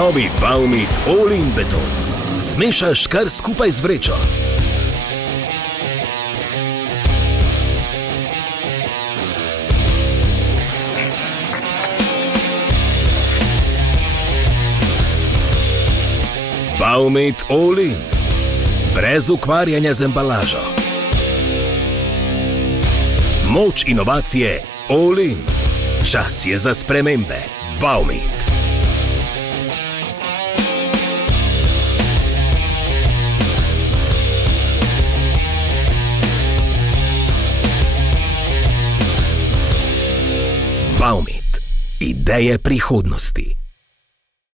Novi Baumit All-in beton. Zmešaš kar skupaj z vrečo. Baumit All-in. Brez ukvarjanja z embalažo. Moč inovacije All-in. Čas je za spremembe. Baumit. Baumit. Ideje prihodnosti.